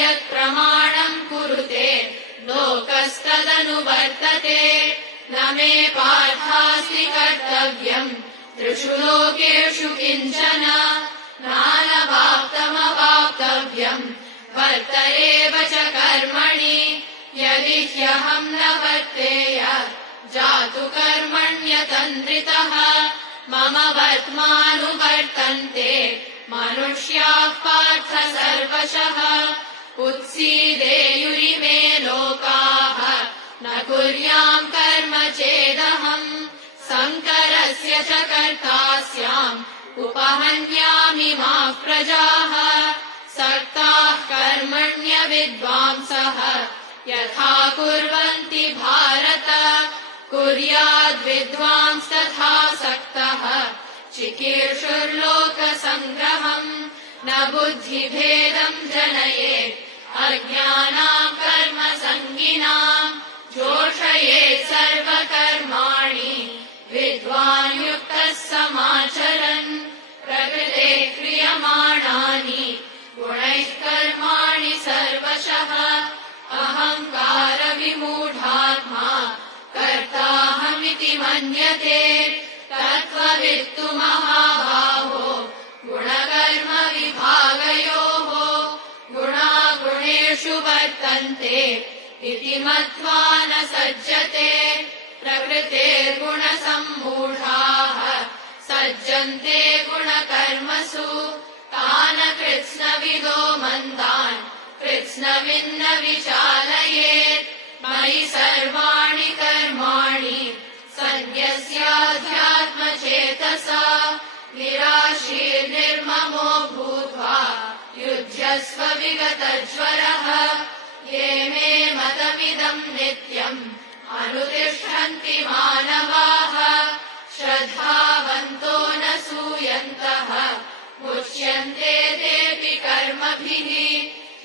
यत् प्रमाणम् कुरुते लोकस्तदनुवर्तते न मे पार्थास्ति कर्तव्यम् त्रिषु लोकेषु किञ्चन नानवाप्तमवाप्तव्यम् वर्त एव च कर्मणि यदि ह्यहम् न वर्तेय जातु कर्मण्यतन्द्रितः मम वर्त्मानुवर्तन्ते मनुष्याः पार्थ सर्वशः उत्सीदेयुरिमे लोकाः न कुर्याम् कर्म चेदहम् संकरस्य च कर्ता स्याम् उपहन्यामि माः प्रजाः सक्ताः कर्मण्य विद्वांसः यथा कुर्वन्ति भारत कुर्याद्विद्वांस्तथा सक्तः चिकीर्षुर्लोकसङ्ग्रहम् न बुद्धिभेदम् जनयेत् अज्ञानाम् कर्मसङ्गिनाम् जोषयेत् सर्वकर्माणि विद्वान् युक्तः समाचरन् प्रकृते क्रियमाणानि गुणैः कर्माणि सर्वशः अहङ्कारविमूढात्मा कर्ताहमिति मन्यते तत्त्ववित्तु महाबाहो गुणकर्मविभागयोः गुणागुणेषु वर्तन्ते इति मत्वा न सज्जते प्रकृतेर्गुणसम्मूढाः सज्जन्ते गुणकर्मसु तान् कृत्स्नविदो मन्दान् कृत्स्नविन्न विचालयेत् मयि सर्वाणि कर्माणि सन्न्यस्याध्यात्मचेतसा निराशीर्निर्ममो भूत्वा युध्यस्व विगतज्वरः ये मे मतमिदम् नित्यम् अनुतिष्ठन्ति मानवाः श्रद्धावन्तो न सूयन्तः मुच्यन्ते तेऽपि कर्मभिः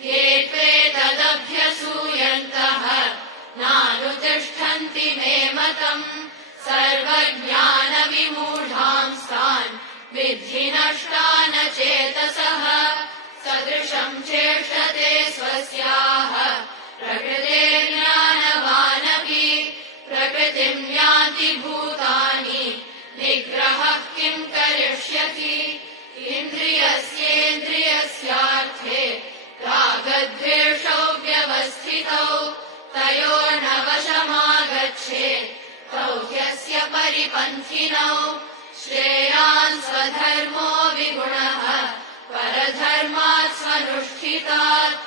ये त्वेतदभ्यसूयन्तः नानुतिष्ठन्ति मे मतम् सर्वज्ञानविमूढांस्तान् विद्धि नष्टान् चेतसः सदृशम् चेष्टते स्वस्याः प्रकृतेर्ज्ञानवानपि प्रकृतिम् यान्ति भूतानि निग्रहः किम् करिष्यति इन्द्रियस्येन्द्रियस्यार्थे रागद्वेषौ व्यवस्थितौ तयोर्न वशमागच्छेत् तौ ह्यस्य परिपन्थिनौ श्रेयान् स्वधर्मो विगुणः परधर्मात् स्वनुष्ठितात्